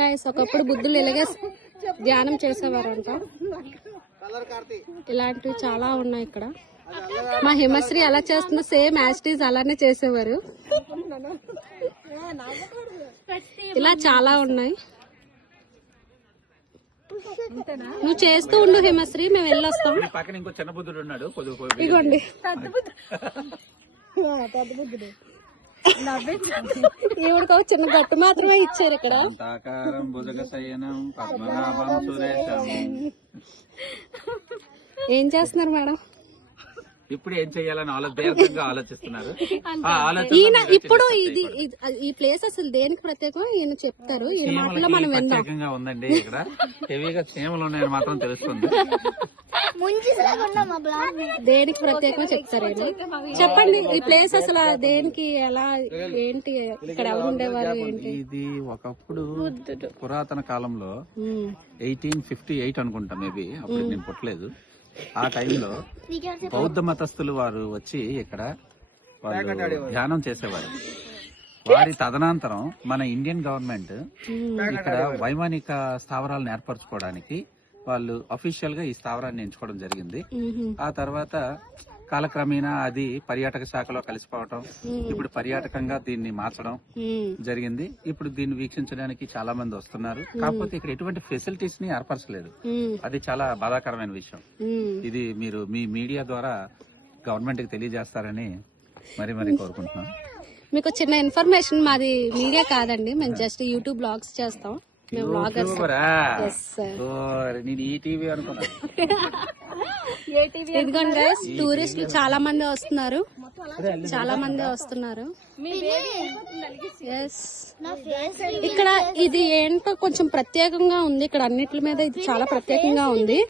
Guys ఒకప్పుడు బుద్ధులు ఇలాగే ధ్యానం చేసేవారంట. ఇలాంటివి చాలా ఉన్నాయి ఇక్కడ. మా హిమశ్రీ ఎలా చేస్తుందో సేమ్ యాస్టీజ్ అలానే చేసేవారు. ఇలా చాలా ఉన్నాయి. నువ్వు చేస్తూ ఉండు హిమశ్రీ, మేము వెళ్ళొస్తాం. ఇగోండి ఈవిడకు చిన్న గట్టు మాత్రమే ఇచ్చారు ఇక్కడ. ఏం చేస్తున్నారు మేడం? ఇప్పుడు ఏం చేయాలని ఆలోచిస్తున్నారు. ఈయన ఇప్పుడు ఈ ప్లేస్ అసలు దేనికి ప్రత్యేకం ఈయన చెప్తారు. ఈయన మాటలో మనం ప్రత్యేకంగా ఉందండి. ఇక్కడ హెవీగా చీమలు ఉన్నాయని మాత్రం తెలుస్తుంది. దేనికి ప్రత్యేకం చెప్తారు. చెప్పండి ఈ ప్లేస్ అసలు దేనికి, ఎలా, ఏంటి, ఇక్కడ ఎవరు ఉండేవారు ఏంటి? ఇది ఒకప్పుడు పురాతన కాలంలో 1858 అనుకుంటా, మేబీ అప్పుడు నేను పుట్టలేదు. ఆ టైంలో బౌద్ధ మతస్థులు వారు వచ్చి ఇక్కడ వాళ్ళు ధ్యానం చేసేవారు. వారి తదనంతరం మన ఇండియన్ గవర్నమెంట్ ఇక్కడ వైమానిక స్థావరాలను ఏర్పరచుకోవడానికి వాళ్ళు అఫీషియల్ గా ఈ స్థావరాన్ని ఎంచుకోవడం జరిగింది. ఆ తర్వాత కాలక్రమేణా అది పర్యాటక శాఖలో కలిసిపోవటం, ఇప్పుడు పర్యాటకంగా దీన్ని మార్చడం జరిగింది. ఇప్పుడు దీన్ని వీక్షించడానికి చాలా మంది వస్తున్నారు. కాకపోతే ఇక్కడ ఎటువంటి ఫెసిలిటీస్ ని ఏర్పరచలేదు. అది చాలా బాధాకరమైన విషయం. ఇది మీరు మీ మీడియా ద్వారా గవర్నమెంట్ కి తెలియజేస్తారని మరి కోరుకుంటున్నాం. మీకు చిన్న ఇన్ఫర్మేషన్, మాది మీడియా కాదండి, మేము జస్ట్ యూట్యూబ్ బ్లాగ్స్ చేస్తాం. ఇదిగోండి గైస్, టూరిస్టులు చాలా మంది వస్తున్నారు. ఇక్కడ ఇది ఏంటో కొంచెం ప్రత్యేకంగా ఉంది. ఇక్కడ అన్నిటి మీద ఇది చాలా ప్రత్యేకంగా ఉంది.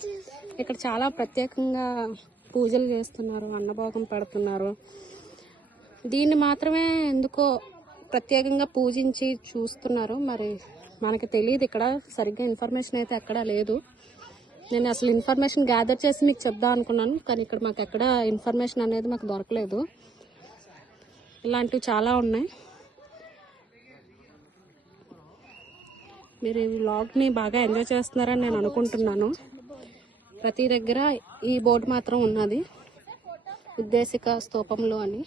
ఇక్కడ చాలా ప్రత్యేకంగా పూజలు చేస్తున్నారు, అన్నభోగం పెడుతున్నారు. దీన్ని మాత్రమే ఎందుకో ప్రత్యేకంగా పూజించి చూస్తున్నారు. మరి మనకి తెలియదు, ఇక్కడ సరిగ్గా ఇన్ఫర్మేషన్ అయితే ఎక్కడా లేదు. నేను అసలు ఇన్ఫర్మేషన్ గ్యాదర్ చేసి మీకు చెప్దాం అనుకున్నాను, కానీ ఇక్కడ మాకు ఎక్కడ ఇన్ఫర్మేషన్ అనేది మాకు దొరకలేదు. ఇలాంటివి చాలా ఉన్నాయి. మీరు ఈ వ్లాగ్ని బాగా ఎంజాయ్ చేస్తున్నారని నేను అనుకుంటున్నాను. ప్రతి దగ్గర ఈ బోర్డు మాత్రం ఉన్నది, ఉద్దేశిక స్తూపంలో అని.